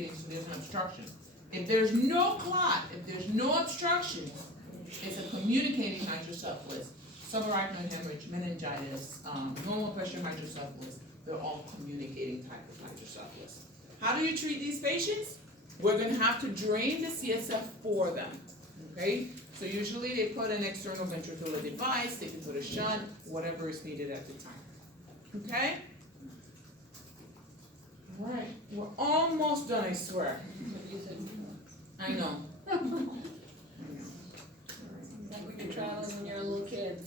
communicating, so there's an obstruction. If there's no clot, if there's no obstruction, it's a communicating hydrocephalus. Subarachnoid hemorrhage, meningitis, normal pressure hydrocephalus, they're all communicating type of hydrocephalus. How do you treat these patients? We're going to have to drain the CSF for them, okay? So usually they put an external ventricular device, they can put a shunt, whatever is needed at the time, okay? All right, we're almost done, I swear. I know. Like when you're traveling when you're a little kid.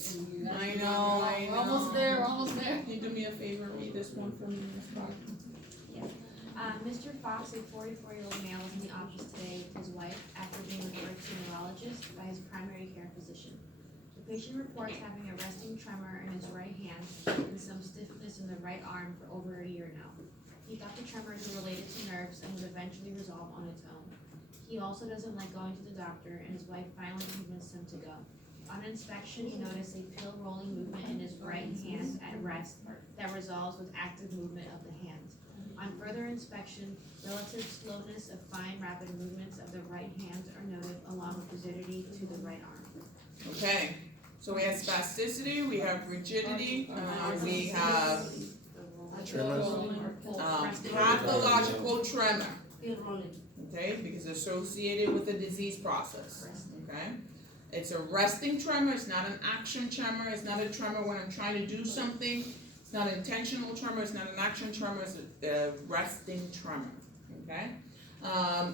I know. Almost there, almost there. Can you do me a favor, read this one for me, Ms. Fox? Mr. Fox, a 44-year-old male, was in the office today with his wife after being referred to a neurologist by his primary care physician. The patient reports having a resting tremor in his right hand and some stiffness in the right arm for over a year now. He thought the tremors were related to nerves and would eventually resolve on its own. He also doesn't like going to the doctor, and his wife finally convinced him to go. On inspection, he noticed a pill rolling movement in his right hand at rest that resolves with active movement of the hand. On further inspection, relative slowness of fine, rapid movements of the right hand are noted, along with rigidity to the right arm. Okay, so we have spasticity, we have rigidity, we have pathological tremor. Okay, because it's associated with the disease process. Okay, it's a resting tremor. It's not an action tremor. It's not a tremor when I'm trying to do something. It's not an intentional tremor. It's not an action tremor. It's a resting tremor. Okay,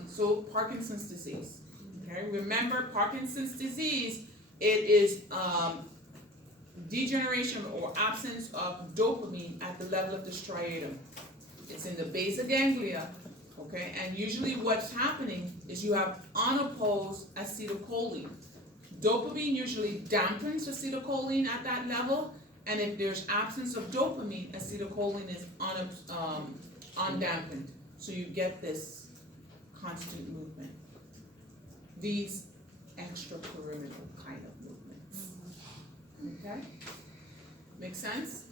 so Parkinson's disease. Okay, remember Parkinson's disease. It is degeneration or absence of dopamine at the level of the striatum. It's in the basal ganglia. Okay, and usually what's happening is you have unopposed acetylcholine. Dopamine usually dampens acetylcholine at that level, and if there's absence of dopamine, acetylcholine is undampened. So you get this constant movement. These extrapyramidal kind of movements. Okay? Make sense?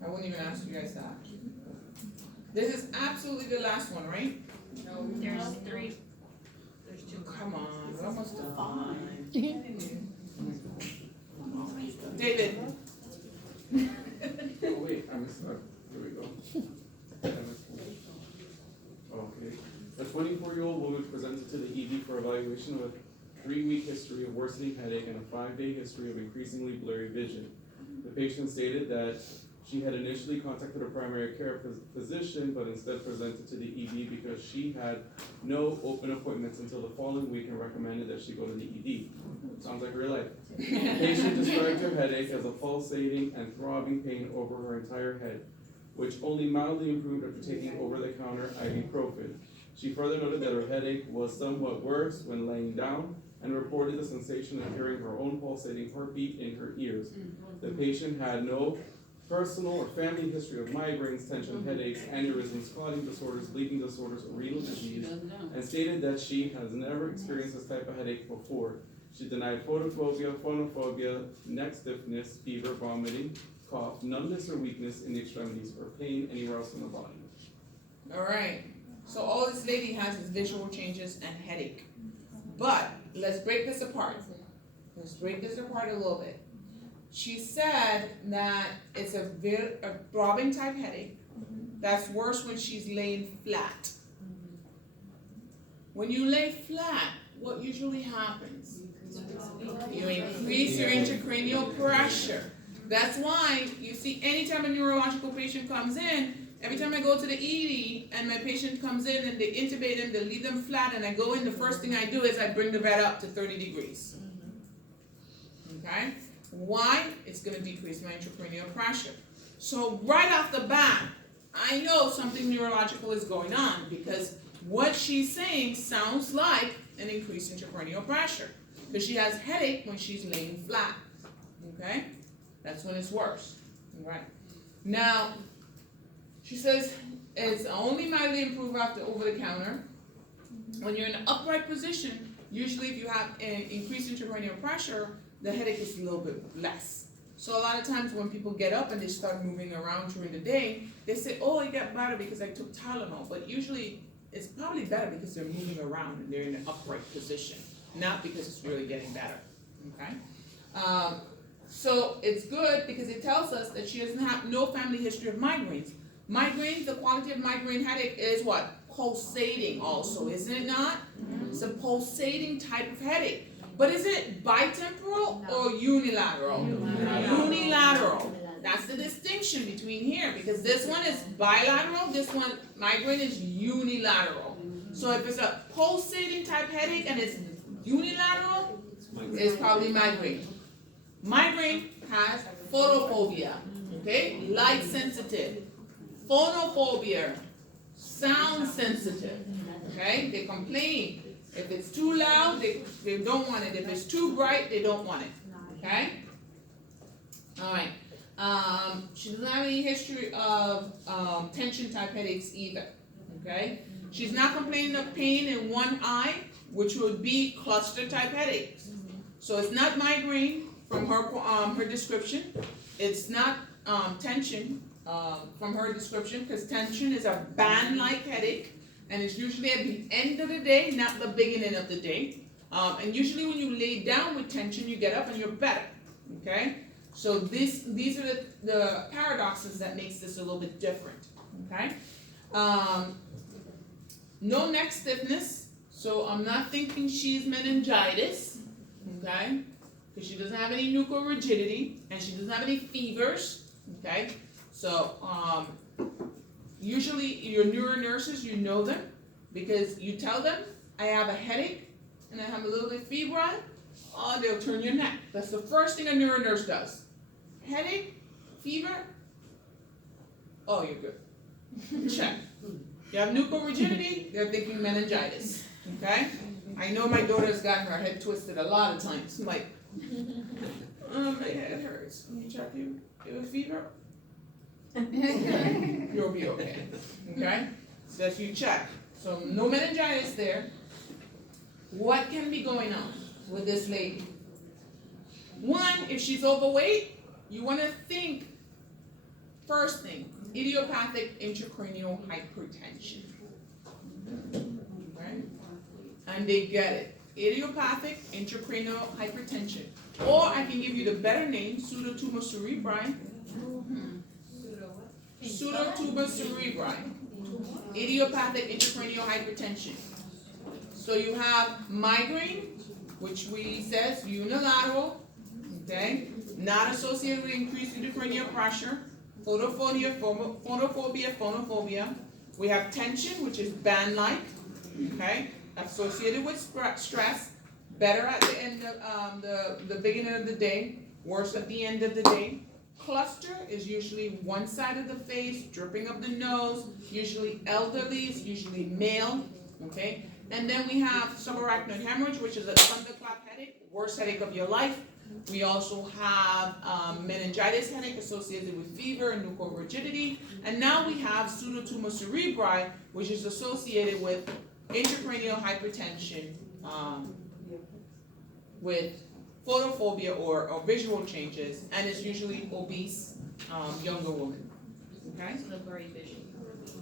I wouldn't even ask you guys that. This is absolutely the last one, right? No, there's three. There's two. Come on, we're almost done. David. Oh wait, I missed that. Here we go. Okay. A 24-year-old woman presented to the ED for evaluation of a 3-week history of worsening headache and a 5-day history of increasingly blurry vision. The patient stated that she had initially contacted her primary care physician, but instead presented to the ED because she had no open appointments until the following week and recommended that she go to the ED. Sounds like real life. The patient described her headache as a pulsating and throbbing pain over her entire head, which only mildly improved after taking over-the-counter ibuprofen. She further noted that her headache was somewhat worse when laying down and reported the sensation of hearing her own pulsating heartbeat in her ears. The patient had no personal or family history of migraines, tension, headaches, aneurysms, clotting disorders, bleeding disorders, or renal disease, and stated that she has never experienced this type of headache before. She denied photophobia, phonophobia, neck stiffness, fever, vomiting, cough, numbness or weakness in the extremities, or pain anywhere else in the body. All right. So all this lady has is visual changes and headache. But let's break this apart. Let's break this apart a little bit. She said that it's a throbbing type headache. That's worse when she's laying flat. When you lay flat, what usually happens? You increase your intracranial pressure. That's why you see anytime a neurological patient comes in, every time I go to the ED and my patient comes in and they intubate them, they leave them flat, and I go in, the first thing I do is I bring the bed up to 30 degrees. Okay? Why? It's going to decrease my intracranial pressure. So right off the bat, I know something neurological is going on because what she's saying sounds like an increased intracranial pressure because she has headache when she's laying flat. Okay? That's when it's worse. All right. Now, she says it's only mildly improved after over-the-counter. When you're in an upright position, usually if you have an increased intracranial pressure, the headache is a little bit less. So a lot of times when people get up and they start moving around during the day, they say, oh, it got better because I took Tylenol. But usually it's probably better because they're moving around and they're in an upright position, not because it's really getting better, okay? So it's good because it tells us that she doesn't have no family history of migraines. Migraines, the quality of migraine headache is what? Pulsating also, isn't it not? It's a pulsating type of headache. But is it bitemporal or unilateral? Unilateral. That's the distinction between here, because this one is bilateral, this one, migraine, is unilateral. So if it's a pulsating type headache and it's unilateral, it's probably migraine. Migraine has photophobia, okay? Light sensitive. Phonophobia, sound sensitive, okay? They complain. If it's too loud, they don't want it. If it's too bright, they don't want it, okay? All right. She doesn't have any history of tension type headaches either, okay? She's not complaining of pain in one eye, which would be cluster type headaches. So it's not migraine from her description. It's not tension from her description, because tension is a band-like headache, and it's usually at the end of the day, not the beginning of the day. And usually when you lay down with tension, you get up and you're better, okay? So these are the paradoxes that makes this a little bit different, okay? No neck stiffness, so I'm not thinking she's meningitis, okay? Because she doesn't have any nuchal rigidity, and she doesn't have any fevers, okay? So usually your neuro nurses, you know them, because you tell them, I have a headache, and I have a little bit of fever, oh, they'll turn your neck. That's the first thing a neuro nurse does. Headache, fever, oh, you're good. Check. You have nuchal rigidity, they're thinking meningitis, okay? I know my daughter's gotten her head twisted a lot of times. I'm like, my head hurts. Let me check you. You have a fever? You'll be okay, okay? So that's you check. So no meningitis there. What can be going on with this lady? One, if she's overweight, you want to think, first thing, idiopathic intracranial hypertension. Right? And they get it. Idiopathic intracranial hypertension. Or I can give you the better name, pseudotumor cerebri. Pseudotumor cerebri. Idiopathic intracranial hypertension. So you have migraine, which we says unilateral, okay? Not associated with increased intracranial pressure. Photophobia, phonophobia. We have tension, which is band-like, okay? Associated with stress. Better at the end of the beginning of the day, worse at the end of the day. Cluster is usually one side of the face, dripping of the nose, usually elderly, it's usually male, okay? And then we have subarachnoid hemorrhage, which is a thunderclap headache, worst headache of your life. We also have meningitis headache associated with fever and nuchal rigidity. And now we have pseudotumor cerebri, which is associated with intracranial hypertension, with photophobia or visual changes, and it's usually obese, younger woman. Okay? So the blurry vision.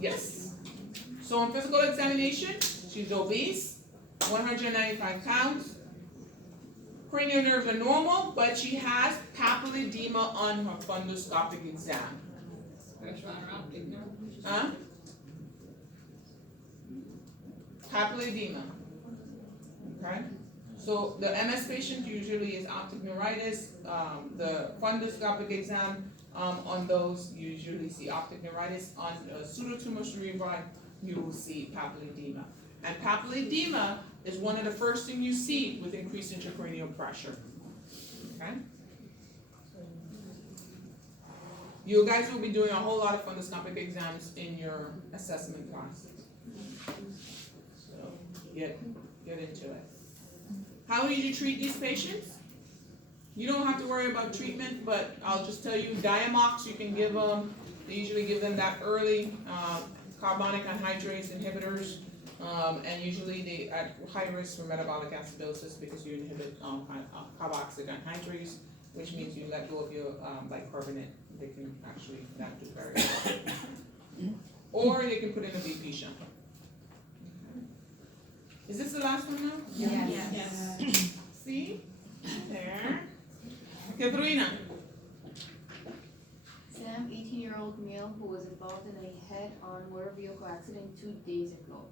Yes. So on physical examination, she's obese, 195 pounds. Cranial nerves are normal, but she has papilledema on her fundoscopic exam. Huh? Papilledema. Okay? So the MS patient usually is optic neuritis. The fundoscopic exam on those, you usually see optic neuritis. On pseudotumor cerebri, you will see papilledema. And papilledema is one of the first things you see with increased intracranial pressure. Okay? You guys will be doing a whole lot of fundoscopic exams in your assessment class. So get into it. How do you treat these patients? You don't have to worry about treatment, but I'll just tell you, Diamox, you can give them. They usually give them that early. Carbonic anhydrase inhibitors, and usually they at high risk for metabolic acidosis because you inhibit carboxylic anhydrase. which means you let go of your bicarbonate, they can actually not do very well. Or they can put in a BP shunt. Is this the last one now? Yes. See? There. Katharina. Sam, 18-year-old male who was involved in a head-on motor vehicle accident 2 days ago.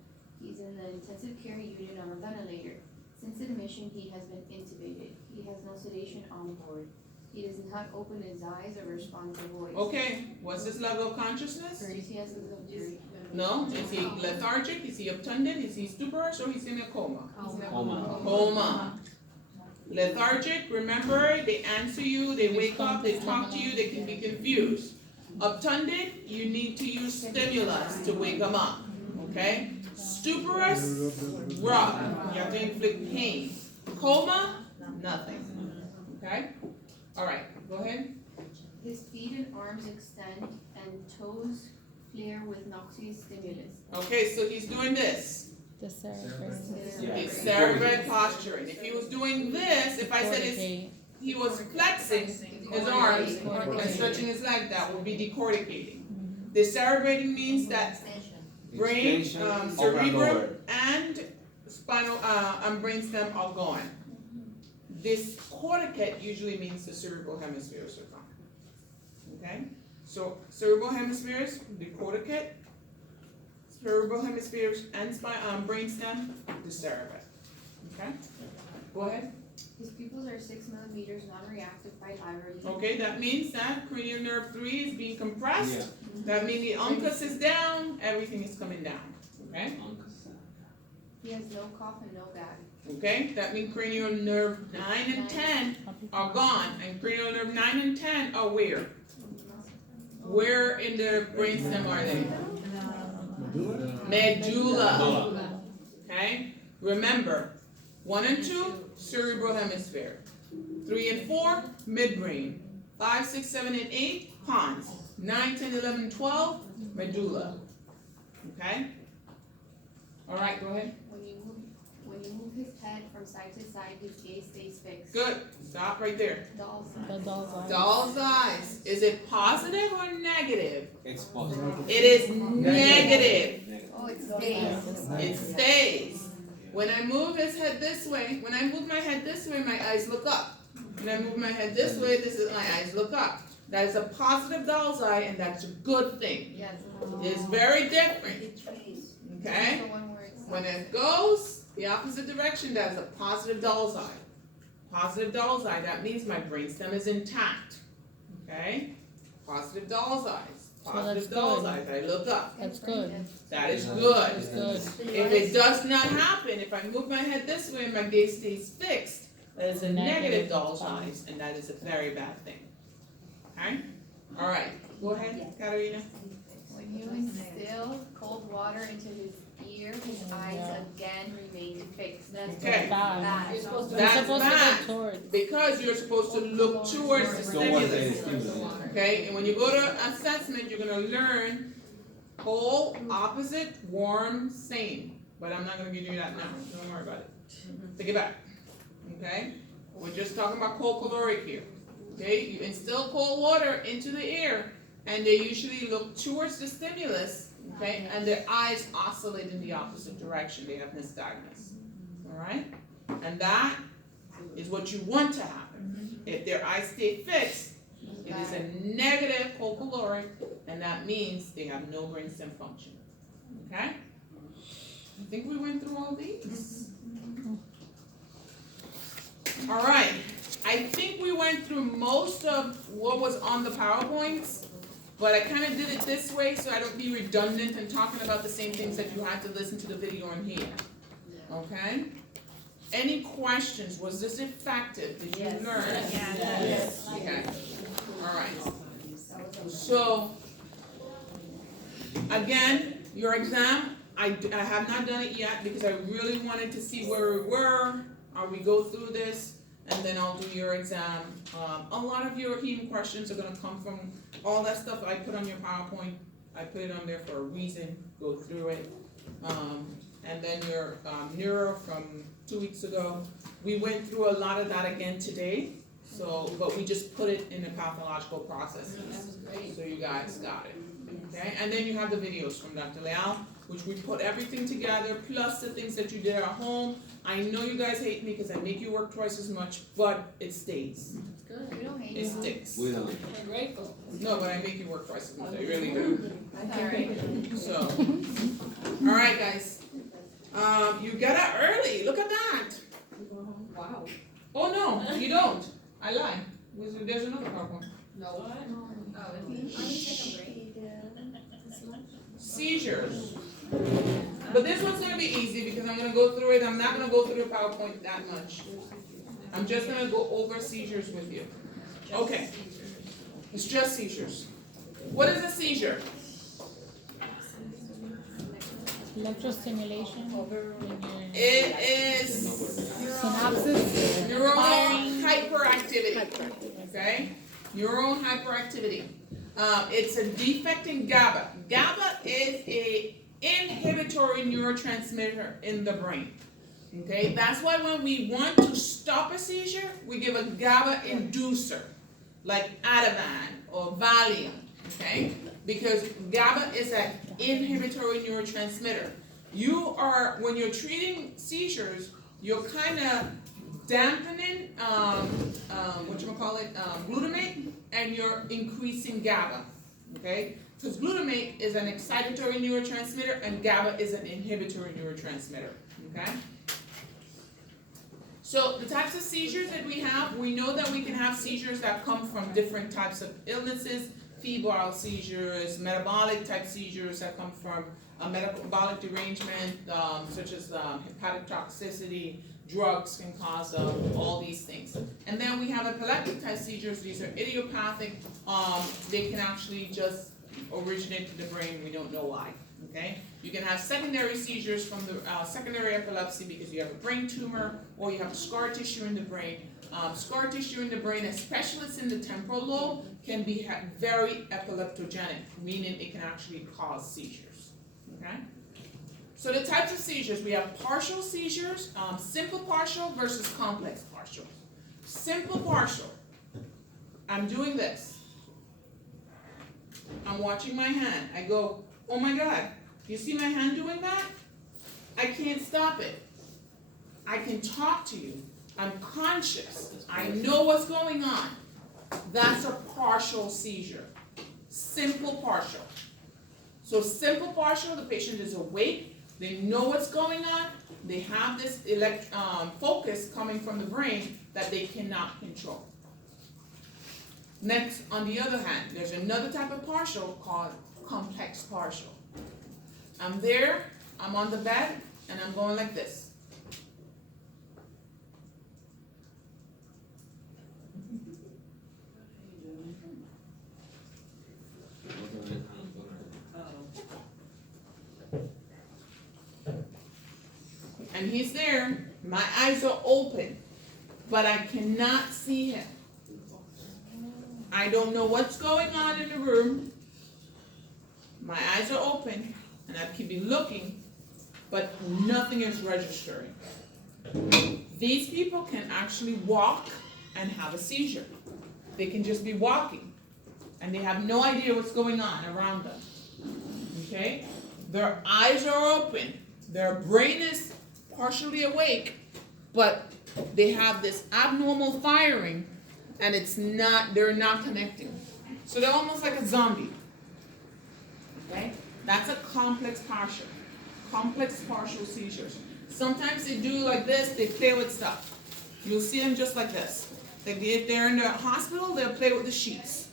He's in the intensive care unit on a ventilator. Since admission, he has been intubated. He has no sedation on board. He does not open his eyes or respond to voice. Okay, what's his level of consciousness? He has a No? Is he lethargic? Is he obtunded? Is he stuporous? Or he's in a coma? coma. Coma. Lethargic, remember, they answer you, they wake up, they talk to you, they can be confused. Obtunded, you need to use stimulus to wake them up, okay? Stuporous, rub, you have to inflict pain. Coma, nothing, okay? All right, go ahead. His feet and arms extend and toes flare with noxious stimulus. Okay, so he's doing this. The cerebral. It's cerebral posturing. If he was doing this, if I said he was flexing his arms and stretching his leg, that would be decorticating. Decerebrating means that brain, cerebral and spinal and brainstem are gone. This corticate usually means the cerebral hemispheres are gone. Okay? So cerebral hemispheres, the corticate, cerebral hemispheres and brainstem, the cerebral. Okay? Go ahead. His pupils are 6 millimeters, non-reactive bilaterally. Okay, that means that cranial nerve 3 is being compressed. That means the uncus is down, everything is coming down. Okay? He has no cough and no gag. Okay? That means cranial nerve 9 and 10 are gone. And cranial nerve 9 and 10 are where? Where in the brainstem are they? Medulla. Okay? Remember, 1 and 2, cerebral hemisphere. 3 and 4, midbrain. 5, 6, 7, and 8, pons. 9, 10, 11, 12, medulla. Okay? All right, go ahead. When you move his head from side to side, his gaze stays fixed. Good. Stop right there. Doll's The doll's eyes. Doll's eyes. Is it positive or negative? It's positive. It is negative. Oh, it stays. It stays. When I move his head this way, when I move my head this way, my eyes look up. When I move my head this way, my eyes look up. That is a positive doll's eye, and that's a good thing. Yes. It's very different. Okay? The one where it's When it goes the opposite direction, that's a positive doll's eye. Positive doll's eye, that means my brainstem is intact. Okay? Positive doll's eyes. Positive doll's good. eyes. I look up. That's good. That is good. That's good. If it does not happen, if I move my head this way and my gaze stays fixed, that is a negative doll's eyes, and that is a very bad thing. Okay? All right. Go ahead, Katarina. when you instill cold water into his ear, his eyes again remain fixed. That's Okay. Bad. You're supposed to. That's You're supposed bad. to go towards. Because you're supposed to look towards the stimulus. Stimulus. Okay, and when you go to assessment, you're gonna learn cold, opposite, warm, same. But I'm not gonna give you that now, don't worry about it. Take it back, okay? We're just talking about cold caloric here. Okay, you instill cold water into the ear, and they usually look towards the stimulus, okay? And their eyes oscillate in the opposite direction, they have nystagmus, alright? And that is what you want to happen. If their eyes stay fixed, it is a negative cold caloric, and that means they have no brainstem function. Okay? I think we went through all these. All right. I think we went through most of what was on the PowerPoints, but I kind of did it this way so I don't be redundant and talking about the same things that you had to listen to the video and hear. Okay? Any questions? Was this effective? Did you learn? Yes. Okay. All right. So, again, your exam, I have not done it yet because I really wanted to see where we were. We go through this, and then I'll do your exam. A lot of your heme questions are gonna come from all that stuff I put on your PowerPoint. I put it on there for a reason. Go through it. And then your Neuro from 2 weeks ago. We went through a lot of that again today. So, but we just put it in the pathological processes, so you guys got it. Okay, and then you have the videos from Dr. Leal, which we put everything together, plus the things that you did at home. I know you guys hate me because I make you work twice as much, but it stays. We don't hate It you. sticks. We don't. We're grateful. No, but I make you work twice as much, I really do. Alright. So, alright guys. You got out early, look at that. Wow. Oh no, you don't. I lie. There's another PowerPoint. No. Seizures. But this one's gonna be easy because I'm gonna go through it. I'm not gonna go through the PowerPoint that much. I'm just gonna go over seizures with you. Okay. It's just seizures. What is a seizure? Electrostimulation. It is Synapses. neuronal hyperactivity. Okay? Neuronal hyperactivity. It's a defect in GABA. GABA is a inhibitory neurotransmitter in the brain. Okay? That's why when we want to stop a seizure, we give a GABA inducer, like Ativan or Valium. Okay? Because GABA is an inhibitory neurotransmitter. When you're treating seizures, you're kind of dampening, glutamate, and you're increasing GABA, okay? Because glutamate is an excitatory neurotransmitter and GABA is an inhibitory neurotransmitter, okay? So the types of seizures that we know that we can have seizures that come from different types of illnesses, febrile seizures, metabolic type seizures that come from a metabolic derangement, such as hepatic toxicity, drugs can cause all these things. And then we have epileptic type seizures. These are idiopathic. They can actually just originate in the brain. We don't know why. Okay? You can have secondary seizures from the secondary epilepsy because you have a brain tumor or you have scar tissue in the brain. Scar tissue in the brain, especially in the temporal lobe, can be very epileptogenic, meaning it can actually cause seizures. Okay? So the types of seizures, we have partial seizures, simple partial versus complex partial. Simple partial, I'm doing this. I'm watching my hand. I go, oh my God, you see my hand doing that? I can't stop it. I can talk to you. I'm conscious. I know what's going on. That's a partial seizure. Simple partial. So simple partial, the patient is awake. They know what's going on. They have this focus coming from the brain that they cannot control. Next, on the other hand, there's another type of partial called complex partial. I'm there, I'm on the bed, and I'm going like this. And he's there, my eyes are open, but I cannot see him. I don't know what's going on in the room. My eyes are open, and I keep looking, but nothing is registering. These people can actually walk and have a seizure. They can just be walking, and they have no idea what's going on around them. Okay? Their eyes are open. Their brain is partially awake, but they have this abnormal firing, and they're not connecting. So they're almost like a zombie. Okay? That's a complex partial. Complex partial seizures. Sometimes they do like this, they play with stuff. You'll see them just like this. If they're in the hospital, they'll play with the sheets.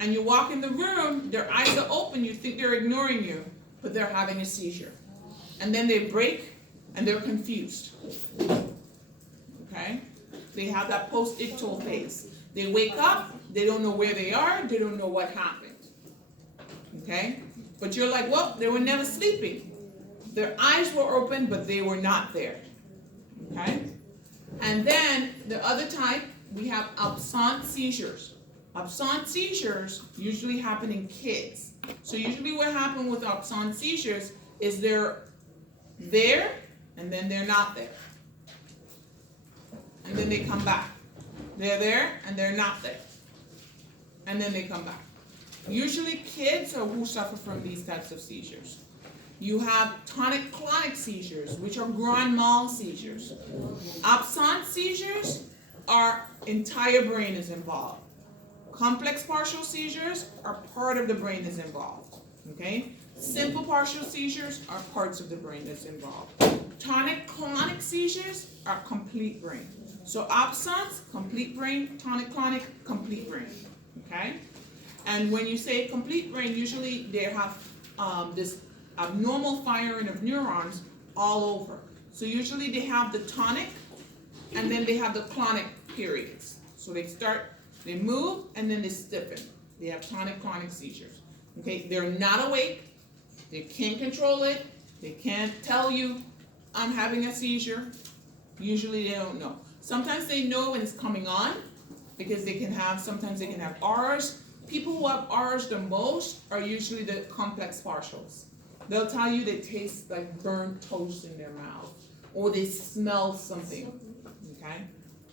And you walk in the room, their eyes are open, you think they're ignoring you, but they're having a seizure. And then they break, and they're confused. Okay? They have that post-ictal phase. They wake up, they don't know where they are, they don't know what happened. Okay? But you're like, well, they were never sleeping. Their eyes were open, but they were not there. Okay? And then the other type, we have absent seizures. Absent seizures usually happen in kids. So usually what happens with absent seizures is they're there, and then they're not there. And then they come back. They're there and they're not there. And then they come back. Usually kids are who suffer from these types of seizures. You have tonic-clonic seizures, which are grand mal seizures. Absence seizures are entire brain is involved. Complex partial seizures are part of the brain is involved. Okay? Simple partial seizures are parts of the brain that's involved. Tonic-clonic seizures are complete brain. So absence, complete brain, tonic-clonic, complete brain. Okay? And when you say complete brain, usually they have this abnormal firing of neurons all over. So usually they have the tonic and then they have the clonic periods. So they move and then they stiffen. They have tonic-clonic seizures. Okay? They're not awake. They can't control it. They can't tell you, I'm having a seizure. Usually they don't know. Sometimes they know when it's coming on because sometimes they can have R's. People who have R's the most are usually the complex partials. They'll tell you they taste like burnt toast in their mouth or they smell something. Okay?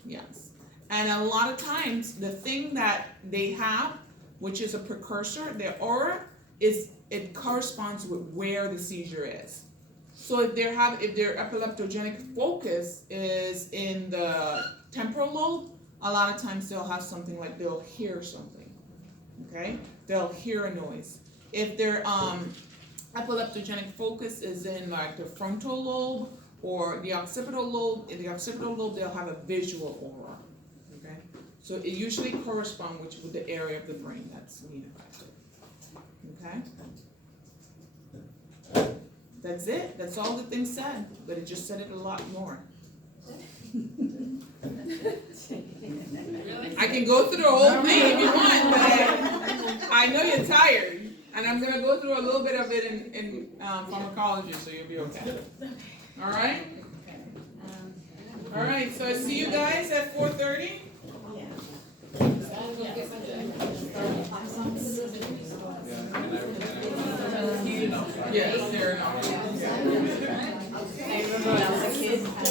Yes. And a lot of times the thing that they have, which is a precursor, their aura, it corresponds with where the seizure is. So if their epileptogenic focus is in the temporal lobe, a lot of times they'll have something like they'll hear something. Okay? They'll hear a noise. If their epileptogenic focus is in like the frontal lobe or the occipital lobe, in the occipital lobe they'll have a visual aura. Okay? So it usually corresponds with the area of the brain that's being affected. Okay? That's it. That's all the thing said, but it just said it a lot more. I can go through the whole thing if you want, but I know you're tired, and I'm gonna go through a little bit of it in pharmacology, so you'll be okay. All right. All right. So I see you guys at 4:30. Yes, they're not. Yeah.